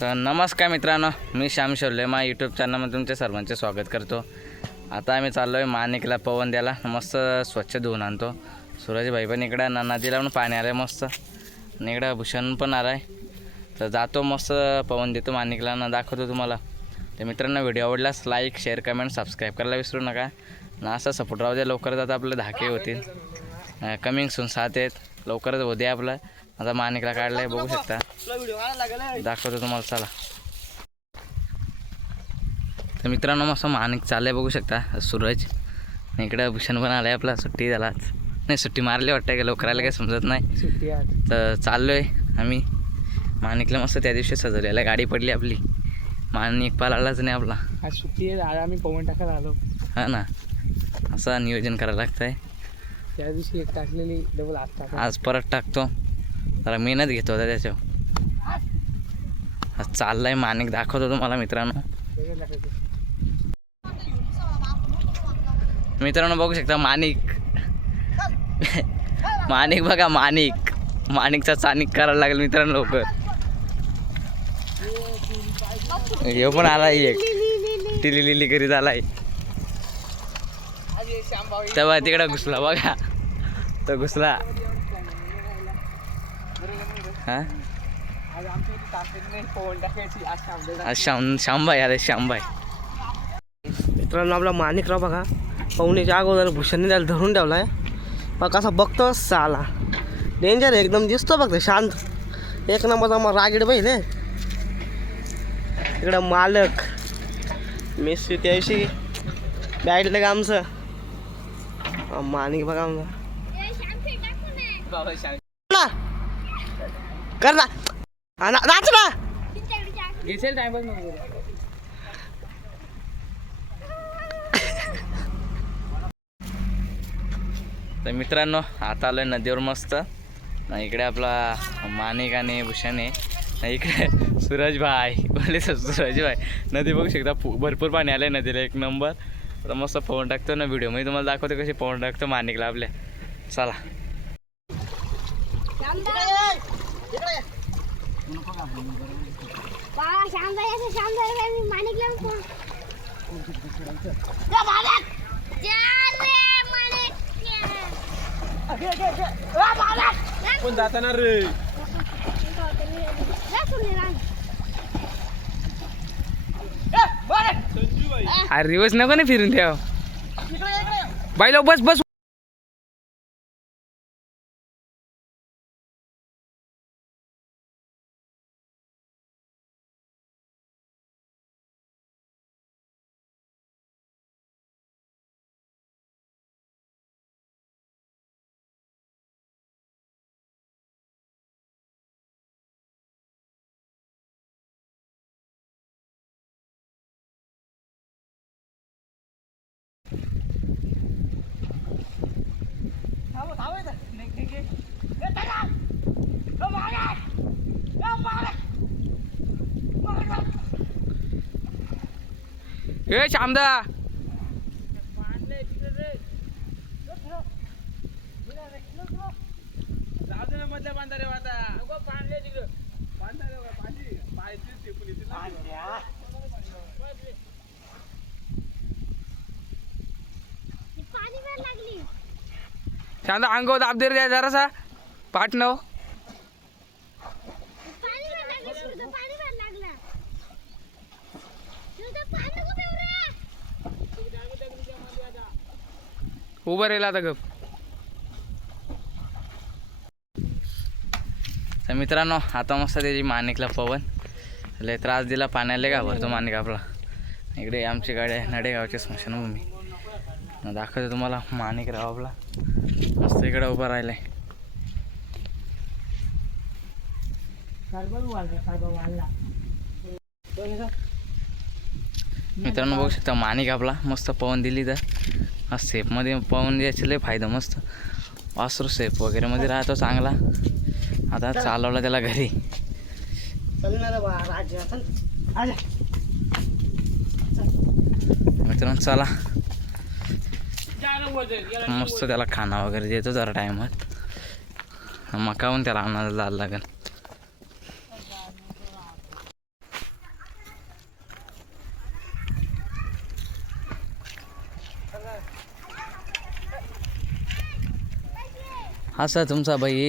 तर नमस्कार मित्रांनो मी श्याम शोल्ले मा यूट्यूब चॅनलमध्ये तुमचे सर्वांचे स्वागत करतो. आता आम्ही चाललो आहे मानिकला पवन द्यायला मस्त स्वच्छ धुवून आणतो. सूरजभाई पण इकडं ना नदीला पण पाणी आलं आहे मस्त. आणि इकडं भूषण पण आलं आहे तर जातो मस्त पवन देतो मानिकला ना दाखवतो तुम्हाला. तर मित्रांनो व्हिडिओ आवडल्यास लाईक शेअर कमेंट सबस्क्राईब करायला विसरू नका. ना असं सपोर्ट राहू द्या. लवकरच आता आपले धाके होतील. कमिंग सून साथ आहेत. लवकरच होऊ आपलं आता मानिकला काढलं आहे बघू शकता. दाखवतो तुम्हाला चला. तर मित्रांनो मस्त मानिक चाललंय बघू शकता सूरज. इकडं भूषण पण आलाय आपला सुट्टी झालाच नाही सुट्टी मारली वाटतं का लवकर आलं काही समजत नाही. तर चाललो आहे आम्ही. मानिकला मस्त त्या दिवशी सजवलेला गाडी पडली आपली. मानिक पालालाच नाही आपला. आज सुट्टी आहे आम्ही पवन टाकायला आलो. हा ना. असं नियोजन करायला लागतं आहे त्या दिवशी एक टाकलेली डबल आज परत टाकतो. जरा मेहनत घेतो होता त्याच्यावर. आज चाललाय मानिक दाखवतो तुम्हाला मित्रांनो. मित्रांनो बघू शकता माणिक. माणिक बघा माणिक. माणिकचा चानिक करायला लागेल मित्रांनो लवकर. हे पण आलाय एक. टिली लिली करीत आलाय. तेव्हा तिकडं घुसला बघा. तो घुसला हा आज आमच्या इथे ताकद नाही पवन टाकायची आज थांबलेला श्यामबाई आले श्यामबाई. मित्रांनो आपला माणिकराव बघा. पवनीच्या अगोदर भूषणने त्याला धरून ठेवलाय. मग कसा बघतो साला. डेंजर एकदम दिसतो बघ शांत. एक नंबरचा मग रागीड आहे. इकडं मालक. मेसी त्या दिवशी बॅटलं का आमचं. अं, माणिक बघा. आमचा ना. कर ना. ना- नाच ना. तर मित्रांनो आता आलोय नदीवर मस्त. ना इकडे आपला माणिक आणि भूषण आहे. ना इकडे सूरजभाई. बोलले सर सूरजभाई. नदी बघू शकता पु- भरपूर पाणी आलं आहे नदीला एक नंबर. आता मस्त पवन टाकतो ना व्हिडिओमध्ये तुम्हाला दाखवतो कसे पवन टाकतो माणिकला आपल्या. चला. कोण जाताना रे? अरे रिवर्स नको ना फिरून ठेव. बाईला बस बस. ए श्यामदा. पाणी भर लागली. श्यामदा अंगावर दाब दे रे जरासा. पाठ नव पाणी भर लागली शुद्ध पाणी भर लागला शुद्ध पाणी कुठे रे उभं राहिला आता गप. तर मित्रांनो आता मस्त त्याची माणिकला पवन. लय त्रास दिला पाण्याला का भरतो माणिक आपला. इकडे आमची गाडी आहे नडेगावची स्मशानभूमी. दाखवतो तुम्हाला माणिक राव आपला. मस्त इकडे उभा आहे मित्रांनो बघू शकता माणिक आपला. मस्त पवन दिली तर. सेफमध्ये पवन द्यायचे लय फायदा मस्त. वासरू सेफ वगैरे मध्ये राहतो चांगला. आता चालवला त्याला घरी. मित्रांनो चला. मस्त त्याला खाना वगैरे देतो जरा टायमात मकावून त्याला आणायला जायला लागेल. असा तुमचा बाई